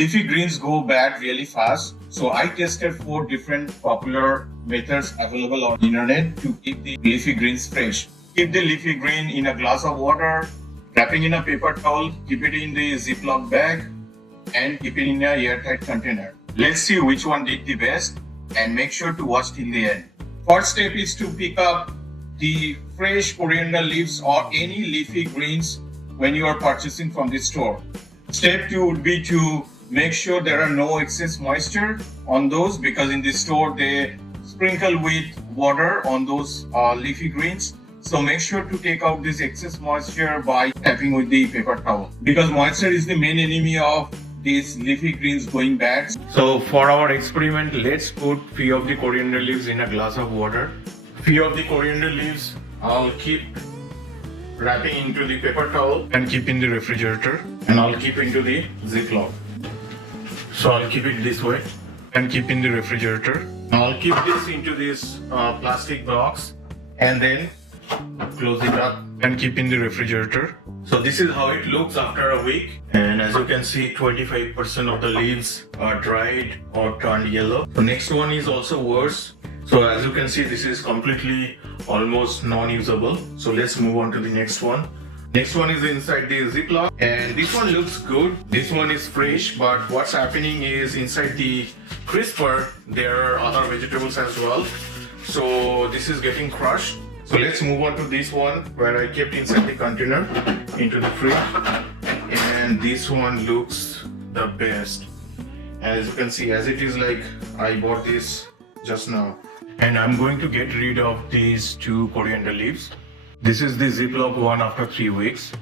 Leafy greens go bad really fast. So I tested 4 different popular methods available on the internet to keep the leafy greens fresh. Keep the leafy green in a glass of water, wrapping in a paper towel, keep it in the Ziploc bag, and keep it in a airtight container. Let's see which one did the best and make sure to watch till the end. First step is to pick up the fresh coriander leaves or any leafy greens when you are purchasing from the store. Step 2 would be to make sure there are no excess moisture on those, because in the store they sprinkle with water on those leafy greens. So make sure to take out this excess moisture by tapping with the paper towel, because moisture is the main enemy of these leafy greens going bad. So for our experiment, let's put few of the coriander leaves in a glass of water. Few of the coriander leaves I'll keep wrapping into the paper towel and keep in the refrigerator, and I'll keep into the Ziploc. So I'll keep it this way and keep in the refrigerator. I'll keep this into this plastic box and then close it up and keep in the refrigerator. So this is how it looks after a week, and as you can see, 25% of the leaves are dried or turned yellow. The next one is also worse. So as you can see, this is completely almost non-usable. So let's move on to the next one. Next one is inside the Ziploc, and this one looks good. This one is fresh, but what's happening is inside the crisper there are other vegetables as well. So this is getting crushed. So let's move on to this one where I kept inside the container into the fridge, and this one looks the best. As you can see, as it is, like I bought this just now. And I'm going to get rid of these 2 coriander leaves. This is the Ziploc one after 3 weeks.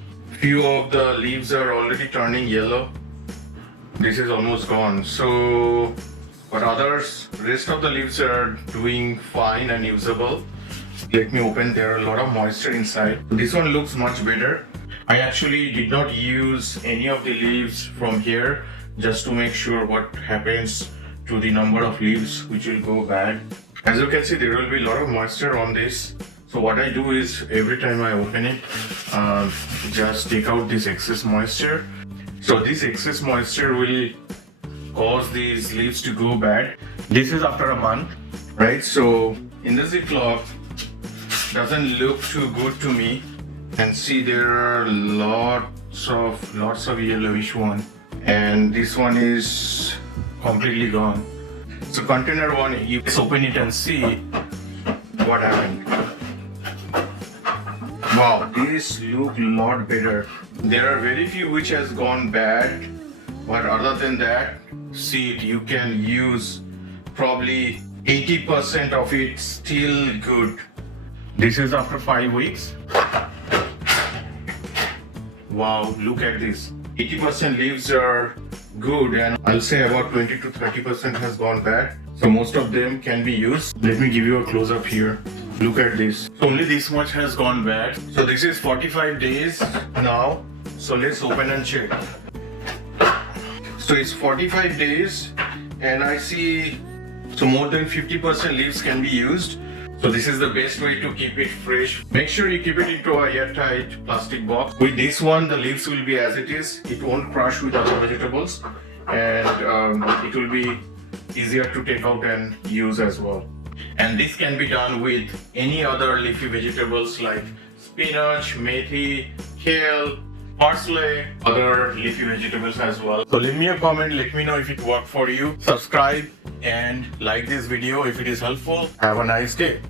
Few of the leaves are already turning yellow. This is almost gone. So, but others, rest of the leaves are doing fine and usable. Let me open. There are a lot of moisture inside. This one looks much better. I actually did not use any of the leaves from here just to make sure what happens to the number of leaves which will go bad. As you can see, there will be a lot of moisture on this. So what I do is every time I open it, just take out this excess moisture. So this excess moisture will cause these leaves to go bad. This is after a month, right? So in the Ziploc, doesn't look too good to me. And see, there are lots of yellowish one, and this one is completely gone. So container 1, you just open it and see what happened. Wow, these look a lot better. There are very few which has gone bad, but other than that, see it, you can use probably 80% of it still good. This is after 5 weeks. Wow, look at this. 80% leaves are good, and I'll say about 20 to 30% has gone bad. So most of them can be used. Let me give you a close up here. Look at this. Only this much has gone bad. So this is 45 days now. So let's open and check. So it's 45 days, and I see so more than 50% leaves can be used. So this is the best way to keep it fresh. Make sure you keep it into a airtight plastic box. With this one, the leaves will be as it is. It won't crush with other vegetables, and it will be easier to take out and use as well. And this can be done with any other leafy vegetables like spinach, methi, kale, parsley, other leafy vegetables as well. So leave me a comment, let me know if it worked for you. Subscribe and like this video if it is helpful. Have a nice day.